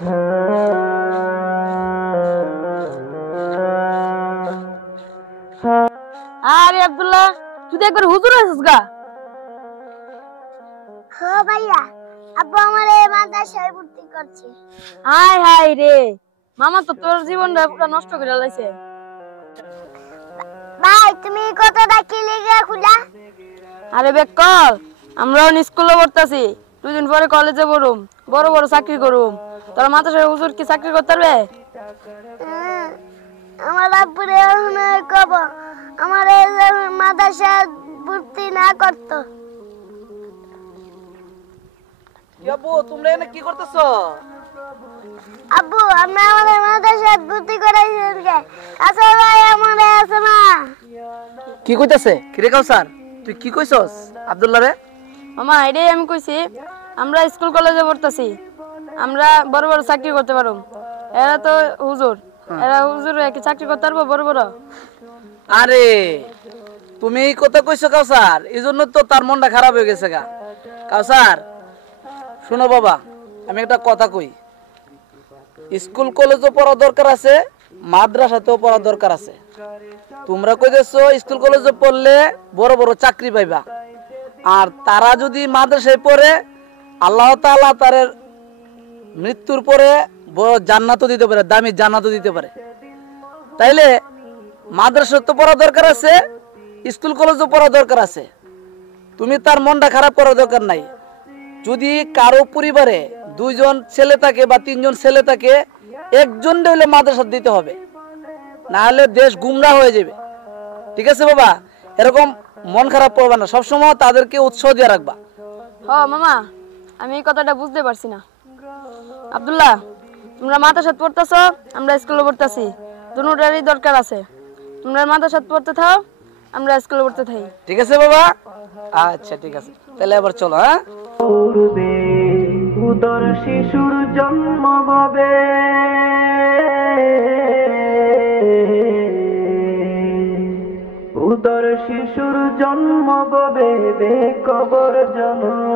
আরে আব্দুল্লাহ, তুই তো একবার হুজুর হয়েছিস গা। হ্যাঁ ভাইয়া, আব্বু আমারে মাদ্রাসায় ভর্তি করছে। হাই হাই রে, মামা তো তোর জীবনটা পুরো নষ্ট করে লাইছে। ভাই তুমি কতটা কি লিখে খুলা? আরে বেকল, আমরাও স্কুলে পড়তাছি, 2 দিন পরে কলেজে পড়ুম, বড় বড় চাকরি করুম। তোর মাদ্রাসায় হুজুর কি চাকরি করতে পারবে? আমার আব্বুরে কব আমারে মাদ্রাসায় ভর্তি না করতো। আব্বু তোমরা এখানে কি করতেছো? আব্বু আমরা আমাদের মাদ্রাসায় ভর্তি করাইছেন কে? আচ্ছা ভাই আমারে আছে না। কি কইতাছে? কি রে কাউসার, তুই কি কইছস আব্দুল্লাহ রে? মামা এটাই আমি কইছি, আমরা স্কুল কলেজে পড়তাছি, আমরা বড় বড় চাকরি করতে পারুম। এরা তো হুজুর, এরা হুজুর কি চাকরি করতে পারবো বড় বড়? আরে তুমি এই কথা কইছো কাউসার, এই জন্য তো তার মনটা খারাপ হয়ে গেছে গা। কাউসার শোনো বাবা, আমি একটা কথা কই, স্কুল কলেজও পড়া দরকার আছে, মাদ্রাসাতেও পড়া দরকার আছে। তোমরা কইতেছো স্কুল কলেজে পড়লে বড় বড় চাকরি পাইবা, আর তারা যদি মাদ্রাসায় পড়ে আল্লাহ তাআলা তার মৃত্যুর পরে বড় জান্নাতও দিতে পারে, দামি জান্নাতও দিতে পারে। তাইলে মাদ্রাসা তো পড়া দরকার আছে, স্কুল কলেজও পড়া দরকার আছে। তুমি তার মনটা খারাপ করার দরকার নাই। যদি কারো পরিবারে 2 জন ছেলে থাকে বা 3 জন ছেলে থাকে, একজন হইলে মাদ্রাসা দিতে হবে, না হলে দেশ গুমরা হয়ে যাবে। ঠিক আছে বাবা, এরকম মন খারাপ করবা না, সবসময় তাদেরকে উৎসাহ দিয়ে রাখবা। হ মামা, আমি এই কথাটা বুঝতে পারছি না। আব্দুল্লাহ, তোমরা মাদ্রাসাত পড়তেছ, আমরা স্কুলে পড়তেছি, দুটোটারই দরকার আছে। তোমরা মাদ্রাসাত পড়তে থাও, আমরা স্কুলে পড়তে থাকি। ঠিক আছে বাবা? আচ্ছা ঠিক আছে, তাহলে এবার চলো। হ্যাঁ, উদর শিশুর জন্ম হবে, উদর শিশুর জন্ম হবে, কবর জননী।